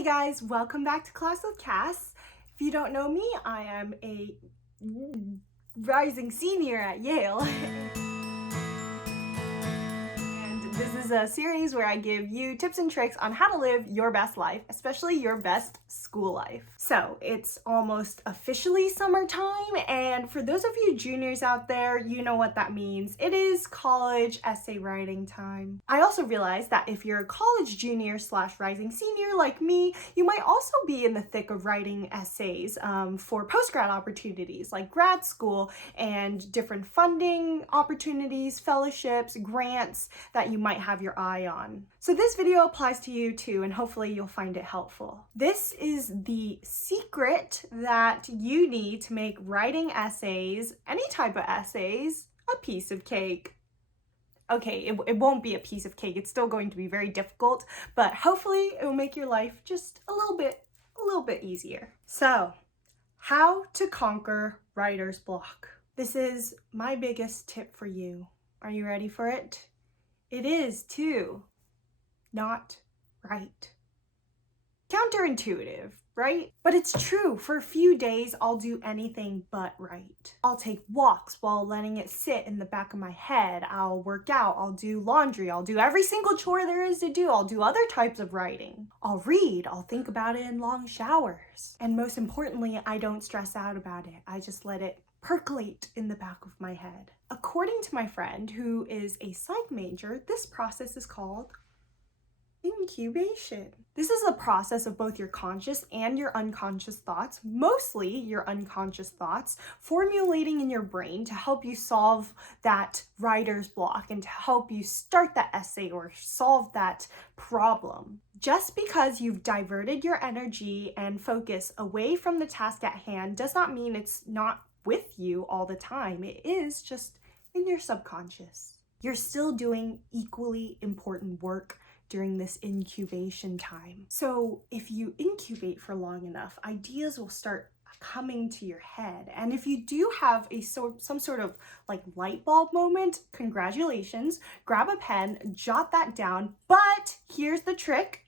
Hey guys, welcome back to Class with Cass. If you don't know me, I am a rising senior at Yale. And this is a series where I give you tips and tricks on how to live your best life, especially your best school life. So it's almost officially summertime, and for those of you juniors out there, you know what that means. It is college essay writing time. I also realized that if you're a college junior / rising senior like me, you might also be in the thick of writing essays for post-grad opportunities like grad school and different funding opportunities, fellowships, grants that you might have your eye on. So this video applies to you too, and hopefully you'll find it helpful. This is the secret that you need to make writing essays, any type of essays, a piece of cake. Okay, it won't be a piece of cake. It's still going to be very difficult, but hopefully it will make your life just a little bit easier. So, how to conquer writer's block. This is my biggest tip for you. Are you ready for it? It is to not write. Counterintuitive, right? But it's true. For a few days, I'll do anything but write. I'll take walks while letting it sit in the back of my head. I'll work out. I'll do laundry. I'll do every single chore there is to do. I'll do other types of writing. I'll read. I'll think about it in long showers. And most importantly, I don't stress out about it. I just let it percolate in the back of my head. According to my friend, who is a psych major, this process is called incubation. This is a process of both your conscious and your unconscious thoughts, mostly your unconscious thoughts, formulating in your brain to help you solve that writer's block and to help you start that essay or solve that problem. Just because you've diverted your energy and focus away from the task at hand does not mean it's not with you all the time. It is just in your subconscious. You're still doing equally important work during this incubation time. So if you incubate for long enough, ideas will start coming to your head. And if you do have some sort of like light bulb moment, congratulations, grab a pen, jot that down. But here's the trick.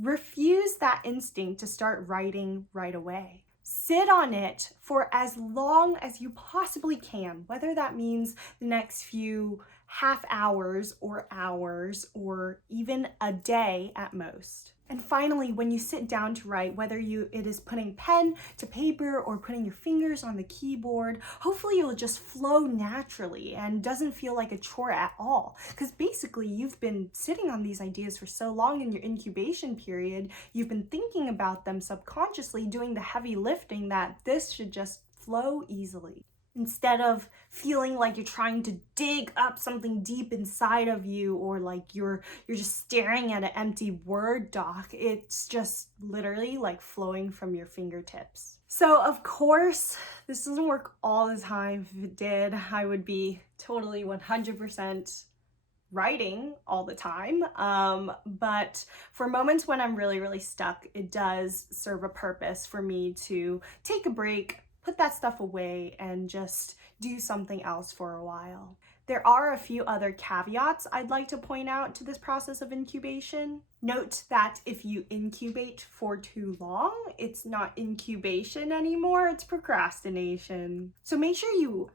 Refuse that instinct to start writing right away. Sit on it for as long as you possibly can, whether that means the next few half hours or even a day at most. And finally, when you sit down to write, whether it is putting pen to paper or putting your fingers on the keyboard, hopefully it'll just flow naturally and doesn't feel like a chore at all. Because basically you've been sitting on these ideas for so long in your incubation period, you've been thinking about them subconsciously, doing the heavy lifting, that this should just flow easily. Instead of feeling like you're trying to dig up something deep inside of you, or like you're just staring at an empty Word doc, it's just literally like flowing from your fingertips. So of course, this doesn't work all the time. If it did, I would be totally 100% writing all the time. But for moments when I'm really stuck, it does serve a purpose for me to take a break, put that stuff away, and just do something else for a while. There are a few other caveats I'd like to point out to this process of incubation. Note that if you incubate for too long, it's not incubation anymore, it's procrastination. So make sure you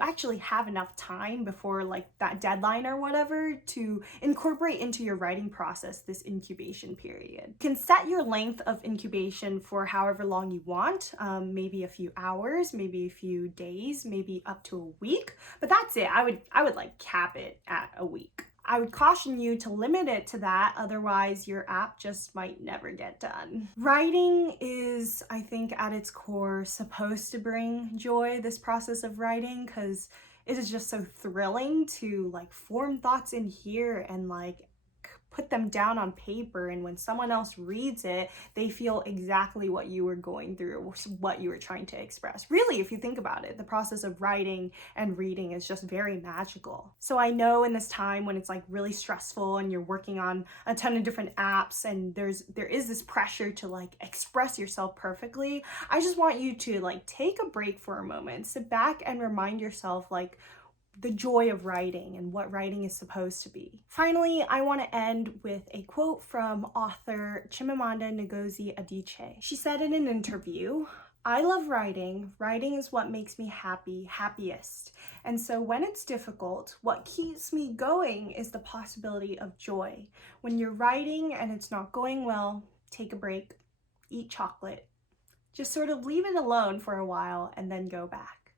actually have enough time before like that deadline or whatever to incorporate into your writing process this incubation period. You can set your length of incubation for however long you want, maybe a few hours, maybe a few days, maybe up to a week, but that's it. I would like cap it at a week. I would caution you to limit it to that, otherwise your app just might never get done. Writing is, I think, at its core supposed to bring joy, this process of writing, because it is just so thrilling to like form thoughts in here and like put them down on paper, and when someone else reads it, they feel exactly what you were going through, what you were trying to express. Really, if you think about it, the process of writing and reading is just very magical. So I know in this time when it's like really stressful and you're working on a ton of different apps and there is this pressure to like express yourself perfectly, I just want you to like take a break for a moment, sit back and remind yourself like, the joy of writing and what writing is supposed to be. Finally, I want to end with a quote from author Chimamanda Ngozi Adichie. She said in an interview, "I love writing. Writing is what makes me happiest. And so when it's difficult, what keeps me going is the possibility of joy. When you're writing and it's not going well, take a break, eat chocolate. Just sort of leave it alone for a while and then go back."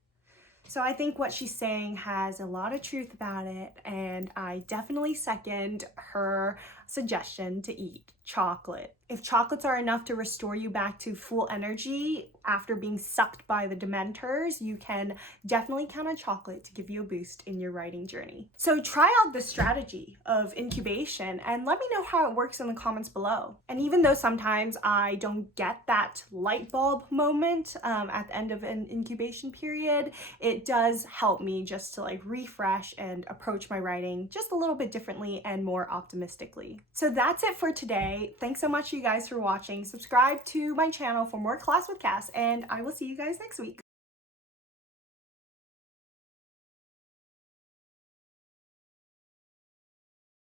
So I think what she's saying has a lot of truth about it, and I definitely second her suggestion to eat chocolate. If chocolates are enough to restore you back to full energy after being sucked by the Dementors, you can definitely count on chocolate to give you a boost in your writing journey. So try out this strategy of incubation and let me know how it works in the comments below. And even though sometimes I don't get that light bulb moment at the end of an incubation period, it does help me just to like refresh and approach my writing just a little bit differently and more optimistically. So that's it for today. Thanks so much you guys for watching. Subscribe to my channel for more Class with Cass, and I will see you guys next week.